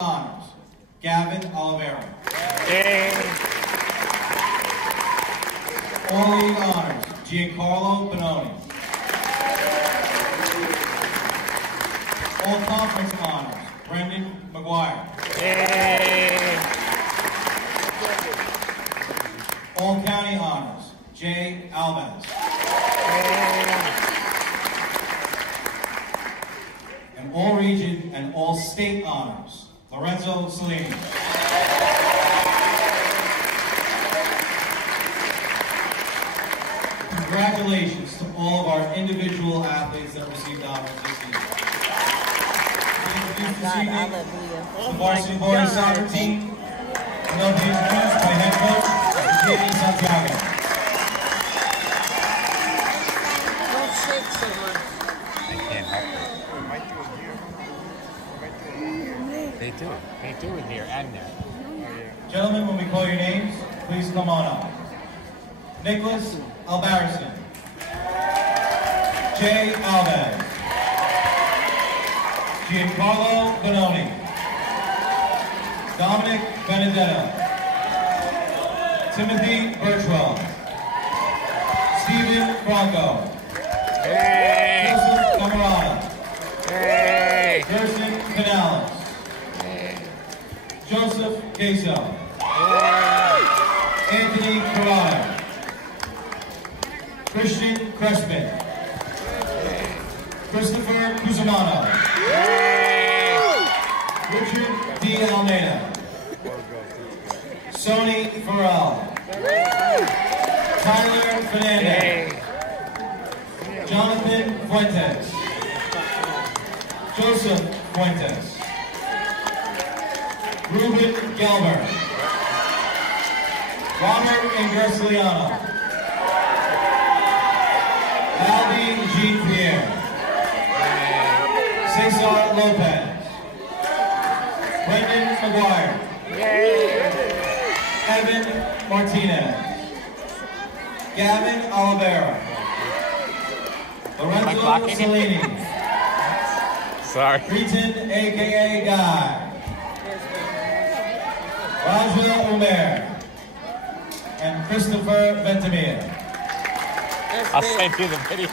Honors, Gavin Oliveira. Yay. All-League Honors, Giancarlo Bononi. All-Conference Honors, Brendan McGuire. Yay. All-County Honors, Jay Alves. And All-Region and All-State Honors, Lorenzo Cellini. Congratulations to all of our individual athletes that received honors this season. The Varsity Boys Soccer Team will be introduced by head coach Jamie Santiago. They do it here and there. Gentlemen, when we call your names, please come on up. Nicholas Albarracin. Jay Alves. Giancarlo Bononi. Dominic Benedetto. Timothy Birchwell. Stephen Bronco. Hey. Joseph Camarada. Hey. Gerson Canales. Joseph Queso. Anthony Carrano. Christian Crespin. Christopher Cusimano. Richard D. Almeida. Sony Farrell. Tyler Fernandez. Jonathan Fuentes. Joseph Fuentes. Ruben Gelber. Robert Ingressliano. Aldi Jean-Pierre. Cesar Lopez. Brendan McGuire. Evan Martinez. Gavin Oliveira. Lorenzo Cellini. Sorry. Cretan, a.k.a. Guy. Raja Umer. And Christopher Ventimiglia. I'll send you the video.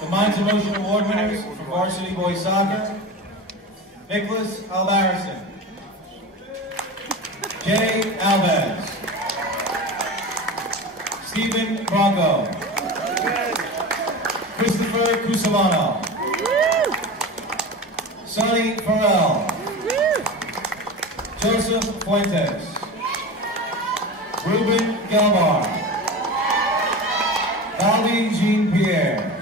The Minds of Motion Award winners for Varsity Boys Soccer: Nicholas Albarracin, Jay Alves, Stephen Bronco, Christopher Cusimano, Sonny Farrell, Joseph Fuentes, Ruben Gelbar, Aldi Jean-Pierre,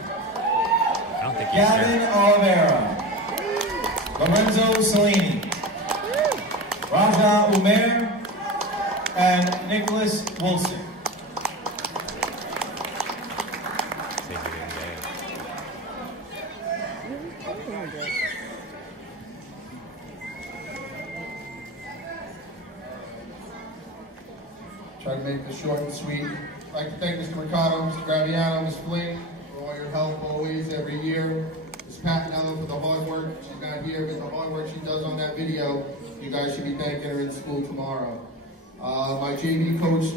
Gavin Oliveira, Lorenzo Cellini, Raja Umer, and Nicholas Wilson. Try to make this short and sweet. I'd like to thank Mr. Mercado, Mr. Graviano, Ms. Flynn for all your help always, every year. Ms. Patinello for the hard work. She's not here, but the hard work she does on that video, you guys should be thanking her in school tomorrow. My JV coach,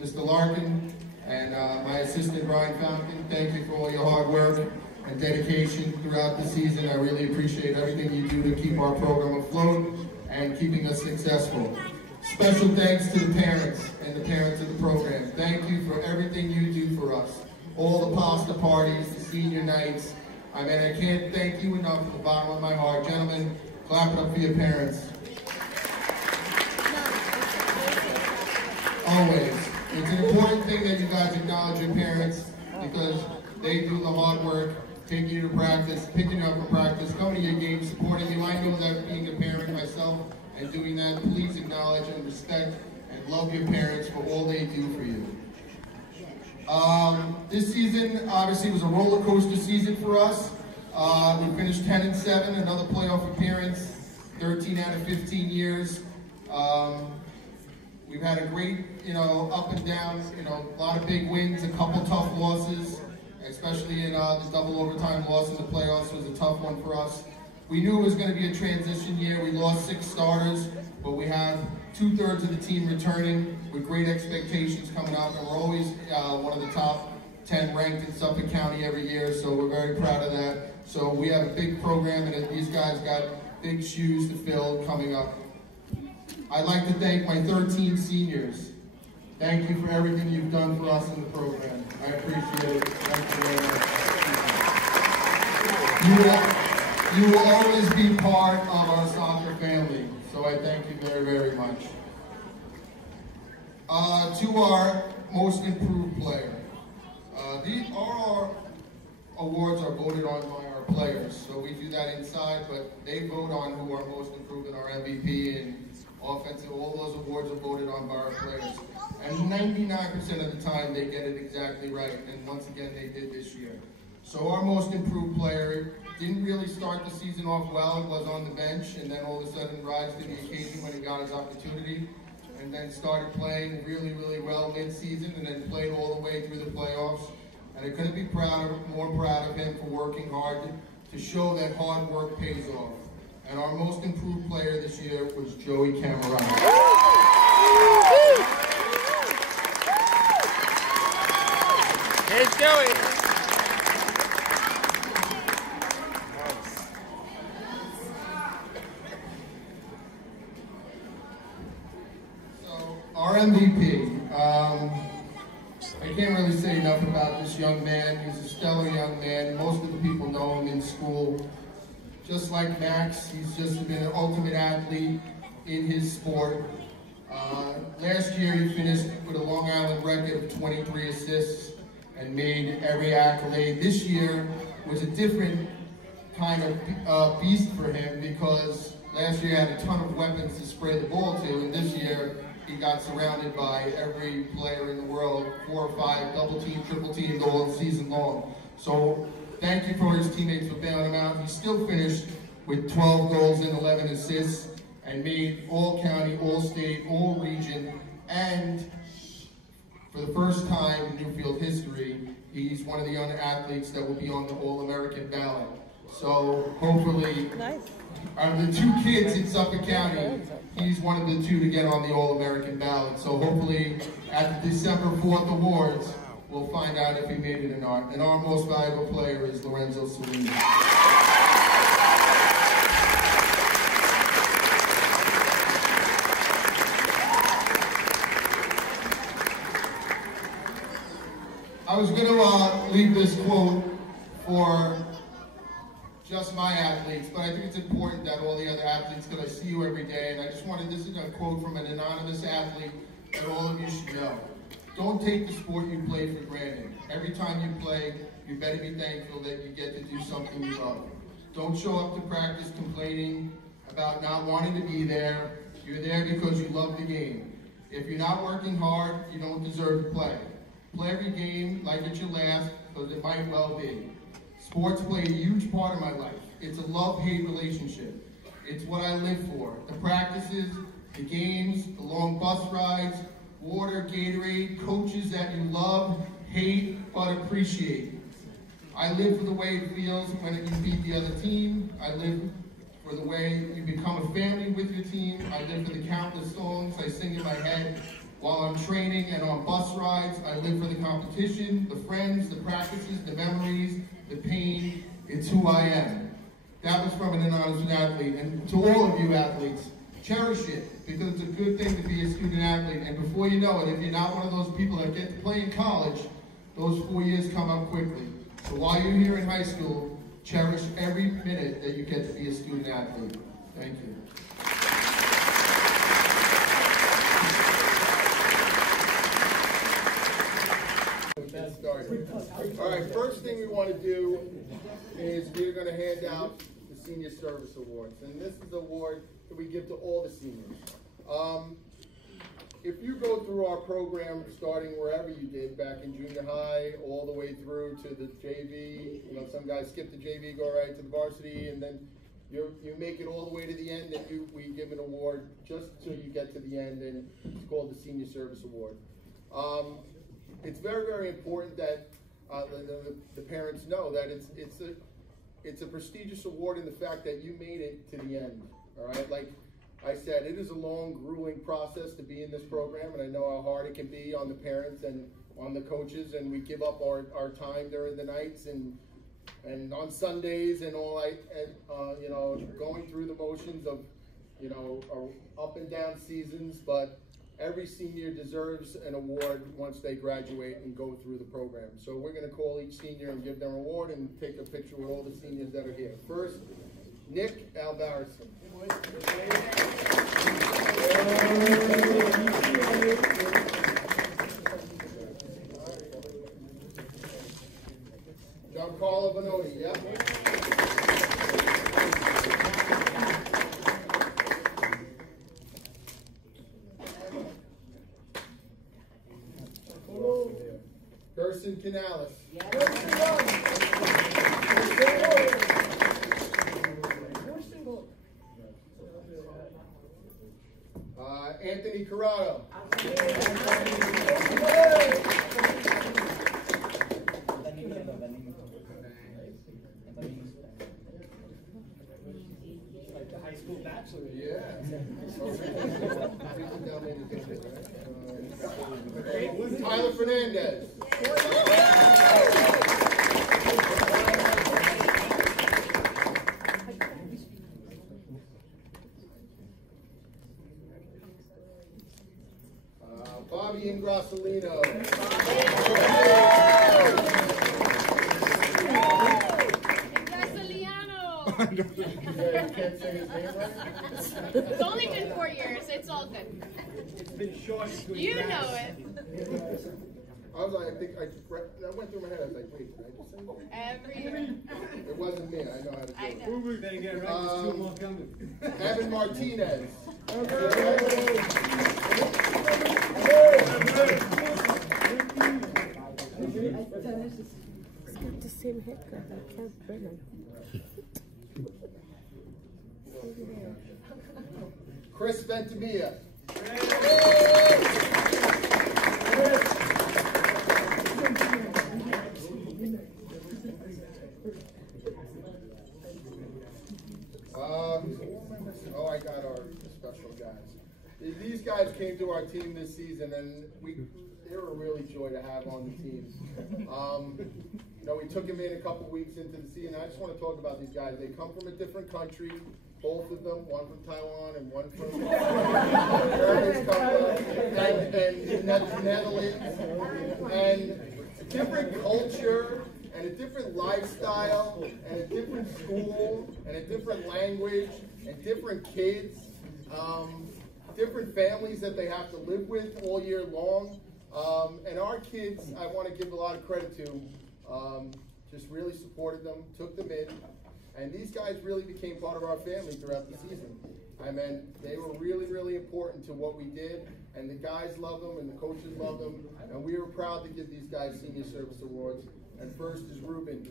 Mr. Larkin, and my assistant, Brian Fountain, thank you for all your hard work and dedication throughout the season. I really appreciate everything you do to keep our program afloat and keeping us successful. Special thanks to the parents and the parents of the program. Thank you for everything you do for us. All the pasta parties, the senior nights. I mean, I can't thank you enough from the bottom of my heart. Gentlemen, clap it up for your parents. Always. It's an important thing that you guys acknowledge your parents because they do the hard work, taking you to practice, picking you up for practice, coming to your games, supporting you. I know that being a parent myself and doing that, please acknowledge and respect and love your parents for all they do for you. This season obviously was a roller coaster season for us. We finished 10-7, another playoff appearance, 13 out of 15 years. We've had a great, up and down, a lot of big wins, a couple tough losses, especially in the double overtime loss in the playoffs was a tough one for us. We knew it was going to be a transition year. We lost 6 starters, but we have 2/3 of the team returning with great expectations coming up, and we're always one of the top 10 ranked in Suffolk County every year, so we're very proud of that. So we have a big program, and these guys got big shoes to fill coming up. I'd like to thank my 13 seniors. Thank you for everything you've done for us in the program. I appreciate it. Thank you very much. You will always be part of our soccer family, so I thank you very, very much. To our most improved player. Our awards are voted on by our players, so we do that inside, but they vote on who are most improved in our MVP and offensive. All those awards are voted on by our players. And 99% of the time, they get it exactly right, and once again, they did this year. So our most improved player didn't really start the season off well, was on the bench, and then all of a sudden rise to the occasion when he got his opportunity, and then started playing really, really well mid-season, and then played all the way through the playoffs. And I couldn't be more proud of him for working hard to show that hard work pays off. And our most improved player this year was Joey Camerano. Here's Joey. So, our MVP. I can't really say enough about this young man. He's a stellar young man. Most of the people know him in school. Just like Max, he's just been an ultimate athlete in his sport. Last year, he finished with a Long Island record of 23 assists and made every accolade. This year was a different kind of beast for him because last year he had a ton of weapons to spread the ball to, and this year he got surrounded by every player in the world, 4 or 5 double team, triple teamed all season long. So thank you for his teammates for bailing him out. He still finished with 12 goals and 11 assists and made all county, all state, all region, and for the first time in Newfield history, he's one of the young athletes that will be on the All-American ballot. So hopefully, out of the 2 kids in Suffolk County, he's one of the 2 to get on the All-American ballot. So hopefully, at the December 4th awards, we'll find out if he made it or not. And our most valuable player is Lorenzo Salini. I was going to leave this quote for just my athletes, but I think it's important that all the other athletes, because I see you every day, and I just wanted, this is a quote from an anonymous athlete that all of you should know. Don't take the sport you play for granted. Every time you play, you better be thankful that you get to do something you love. Don't show up to practice complaining about not wanting to be there. You're there because you love the game. If you're not working hard, you don't deserve to play. Play every game like it's your last, because it might well be. Sports play a huge part of my life. It's a love-hate relationship. It's what I live for. The practices, the games, the long bus rides, water, Gatorade, coaches that you love, hate, but appreciate. I live for the way it feels when you beat the other team. I live for the way you become a family with your team. I live for the countless songs I sing in my head while I'm training and on bus rides. I live for the competition, the friends, the practices, the memories, the pain. It's who I am. That was from an anonymous athlete. And to all of you athletes, cherish it, because it's a good thing to be a student athlete. And before you know it, if you're not one of those people that get to play in college, those 4 years come up quickly. So while you're here in high school, cherish every minute that you get to be a student athlete. Thank you. All right, first thing we want to do is we're going to hand out the Senior Service Awards. And this is an award that we give to all the seniors. If you go through our program, starting wherever you did, back in junior high, all the way through to the JV, some guys skip the JV, go right to the varsity, and then you make it all the way to the end, and we give an award just until you get to the end, and it's called the Senior Service Award. It's very, very important that the parents know that it's a prestigious award in the fact that you made it to the end. All right, like I said, it is a long, grueling process to be in this program, and I know how hard it can be on the parents and on the coaches, and we give up our time during the nights and on Sundays and all you know, going through the motions of, you know, up and down seasons, but every senior deserves an award once they graduate and go through the program. So we're going to call each senior and give them an award and take a picture with all the seniors that are here. First, Nick Alvarson. Giancarlo Bononi, yeah. Gerson Canales. Anthony Corrado. Like the high school bachelor. Yeah. Tyler Fernandez. Bobby Ingrassolino. Yeah, you can't say his name right? It's only been 4 years. It's all good. It's been short. You know it. I was like, that went through my head. I was like, wait, did I just say that? Every. It wasn't me. I know how to do I it. know. Then again, right? There's two more coming. Evan Martinez. He's got the same haircut. I can't bring him. Chris Ventimiglia. Oh, I got our special guys. These guys came to our team this season, and they were a really joy to have on the team. You know, we took them in a couple weeks into the season. I just want to talk about these guys. They come from a different country, both of them, one from Taiwan and one from the Netherlands, and different culture, and a different lifestyle, and a different school, and a different language, and different kids, different families that they have to live with all year long. And our kids, I want to give a lot of credit to, just really supported them, took them in, and these guys really became part of our family throughout the season. I mean, they were really, really important to what we did, and the guys love them, and the coaches love them, and we were proud to give these guys Senior Service Awards. And first is Ruben.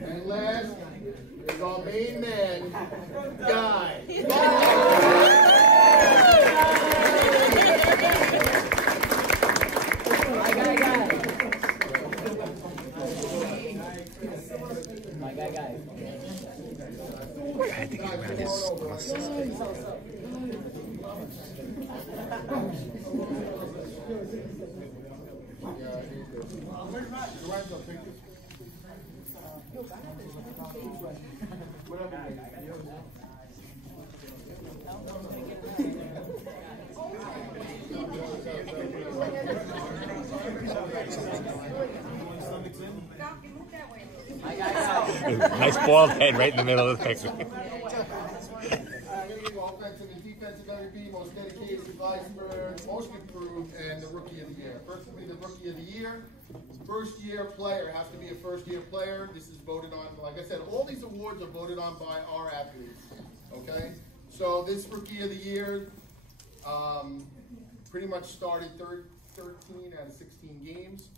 And last is our main man, Guy. My guy. I had to get him out of his glasses. Nice bald head right in the middle of the picture. I'm going to give you offensive and defensive MVP, most dedicated, advisor, most improved, and the Rookie of the Year. First will be the Rookie of the Year. First year player has to be a first year player. This is voted on, like I said, all these awards are voted on by our athletes. Okay? So this Rookie of the Year, pretty much started 13 out of 16 games.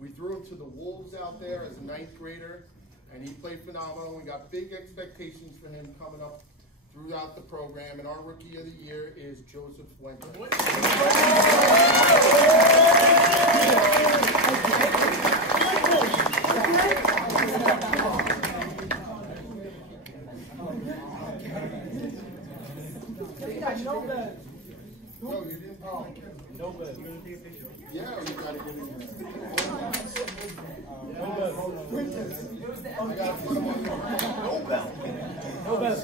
We threw him to the Wolves out there as a 9th grader, and he played phenomenal. We got big expectations for him coming up throughout the program, and our Rookie of the Year is Joseph Fuentes. No, you didn't? Oh, no bed. Yeah, or you gotta get in there. No bed. I gotta put them on the no bell. No bell.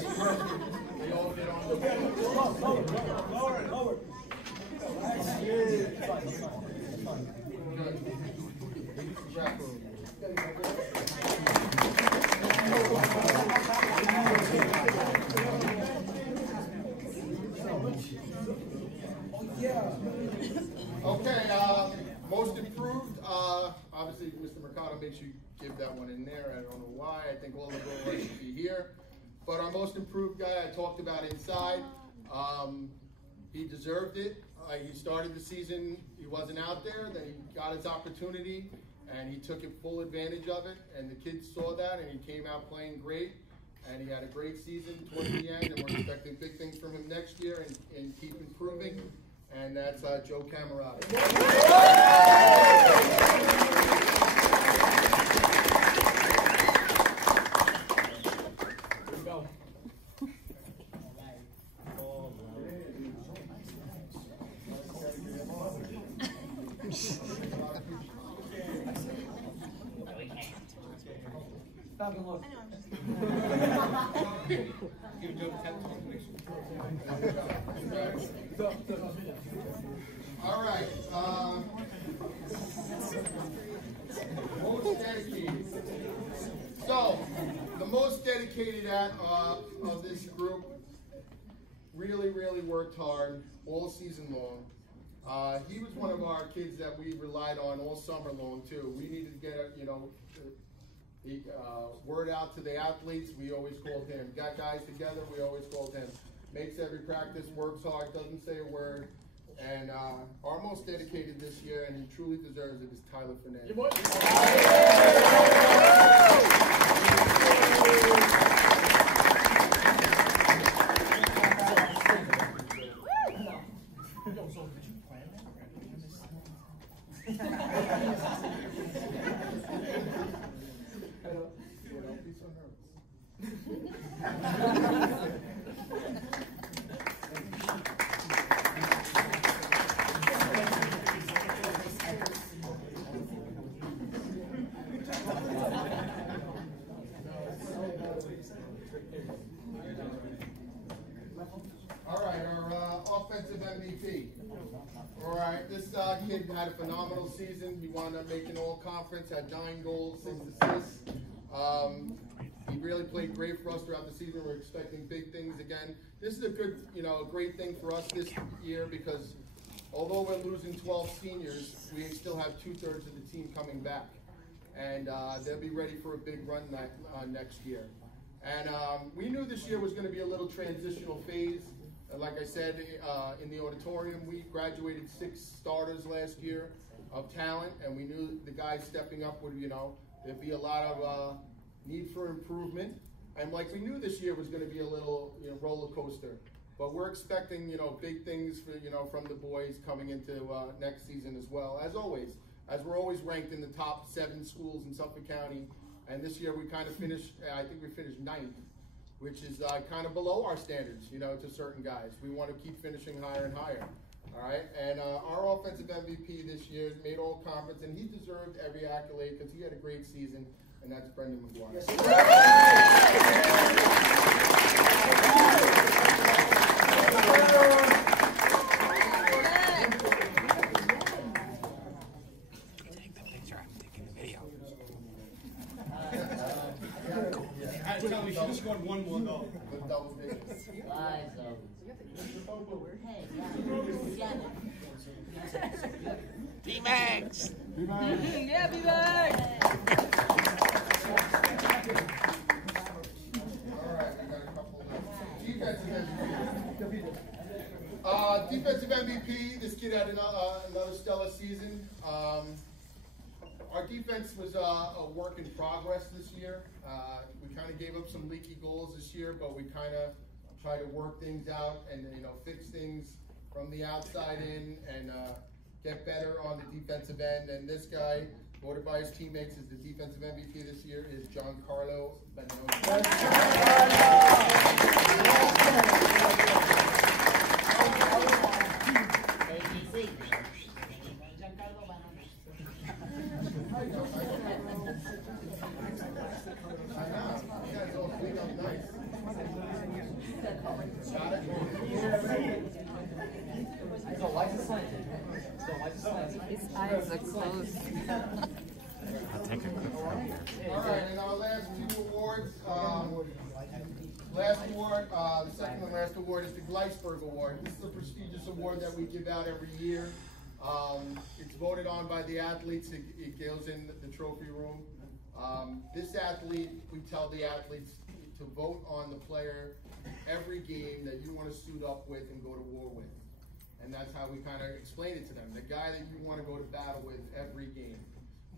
They all get on the bed. Lower. Okay, most improved, obviously Mr. Mercado makes you give that one in there. I don't know why. I think all the goals should be here. But our most improved guy I talked about inside, he deserved it. He started the season, he wasn't out there, then he got his opportunity and he took full advantage of it, and the kids saw that and he came out playing great. And he had a great season toward the end, and we're expecting big things from him next year and keep improving. And that's Joe Camerata. Here we go. Stop and look. All right. Most dedicated. So, the most dedicated of this group really worked hard all season long. He was one of our kids that we relied on all summer long too. We needed to get word out to the athletes. We always called him. Got guys together. We always called him. Makes every practice, works hard, doesn't say a word. And our most dedicated this year, and he truly deserves it, is Tyler Fernandez. Don't be so nervous. All right, our offensive MVP. All right, this kid had a phenomenal season. He wound up making all conference, had 9 goals, 6 assists. He really played great for us throughout the season. We're expecting big things again. This is a good, a great thing for us this year because although we're losing 12 seniors, we still have 2/3 of the team coming back. And they'll be ready for a big run next year. And we knew this year was going to be a little transitional phase. Like I said in the auditorium, we graduated 6 starters last year of talent, and we knew the guys stepping up would, there'd be a lot of need for improvement. And like we knew this year was going to be a little roller coaster. But we're expecting big things for from the boys coming into next season as well. As always, as we're always ranked in the top 7 schools in Suffolk County, and this year we kind of finished. I think we finished 9th, which is kind of below our standards, to certain guys. We want to keep finishing higher and higher. All right, and our offensive MVP this year made all conference, and he deserved every accolade because he had a great season, and that's Brendan McGuire. Yes. Take the picture. I'm taking the video. I tell you, she just scored 1 more goal. With double digits. Lies of. Hey, yeah. D-Max! Yeah, B-Max! All right, we got a couple of defensive Defensive MVP, this kid had another stellar season. Our defense was a work in progress this year. We kind of gave up some leaky goals this year, but we kind of tried to work things out and fix things from the outside in and get better on the defensive end. And this guy, voted by his teammates as the defensive MVP this year, is Giancarlo Benoni. I know. You guys all clean up nice. Got it? His eyes are closed. I'll take a quick photo here. All right, and our last two awards. Last award, the second and last award is the Gleisberg Award. This is a prestigious award that we give out every year. It's voted on by the athletes. It goes in the trophy room. This athlete, we tell the athletes to vote on the player every game that you want to suit up with and go to war with. And that's how we kind of explain it to them. The guy that you want to go to battle with every game.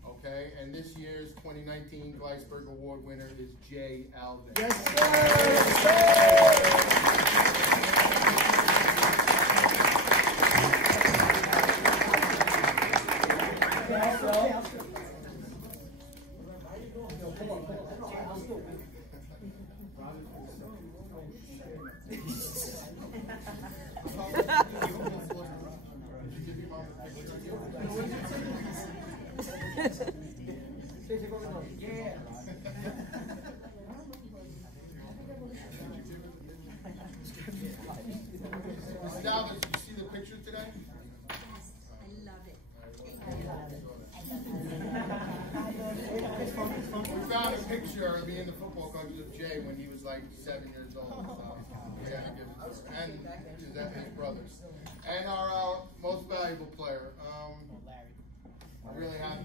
Okay? And this year's 2019 Gleisberg Award winner is Jay Alvin. Yes, Mrs. Alvis, did you see the picture today? Yes, I love it. We found a picture of me in the football coach of Jay when he was like 7 years old. So we had to give it to him. And his brothers. And our most valuable player. I really have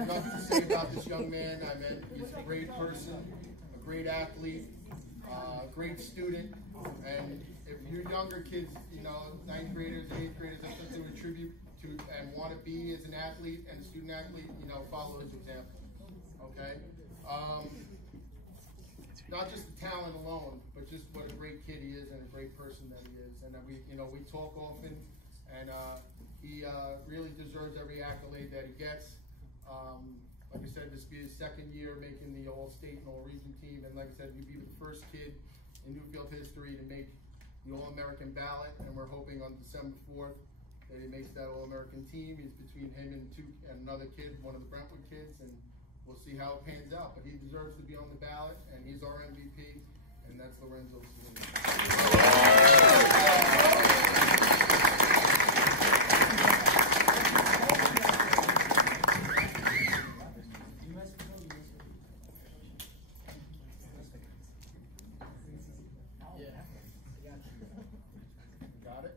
enough to say about this young man. I mean, he's a great person, a great athlete, a great student. And if your younger kids, 9th graders, 8th graders, have something to attribute to and want to be as an athlete and a student athlete, follow his example. Okay? Not just the talent alone, but just what a great kid he is and a great person that he is. And we talk often, and he really deserves every accolade that he gets. Like I said, this will be his second year making the All-State and All-Region team, and like I said, he'll be the first kid in Newfield history to make the All-American ballot, and we're hoping on December 4th that he makes that All-American team. He's between him and another kid, one of the Brentwood kids, and we'll see how it pans out. But he deserves to be on the ballot, and he's our MVP, and that's Lorenzo Salini. Got it?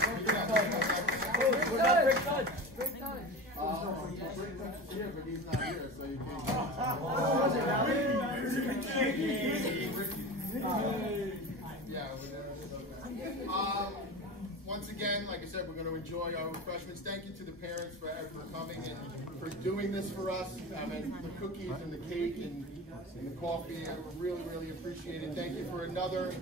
How you good? Great touch. Here, but he's not here, so you can't. Once again, like I said, we're going to enjoy our refreshments. Thank you to the parents for coming and for doing this for us. I mean, the cookies and the cake and the coffee, I really, really appreciate it. Thank you for another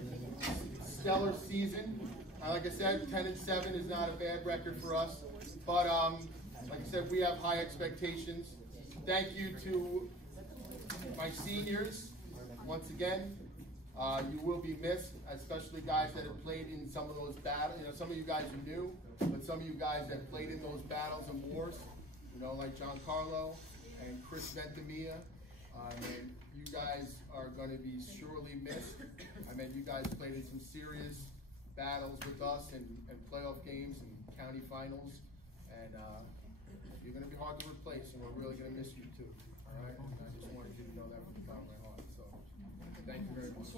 stellar season. Like I said, 10-7 is not a bad record for us. But like I said, we have high expectations. Thank you to my seniors, once again. You will be missed, especially guys that have played in some of those battles. Some of you guys are new, but some of you guys that played in those battles and wars, like Giancarlo and Chris Ventimiglia. And you guys are going to be surely missed. I mean, you guys played in some serious battles with us and playoff games and county finals. And you're going to be hard to replace, and we're really going to miss you too. All right? And I just wanted you to know that from the bottom of my heart. So, thank you very much.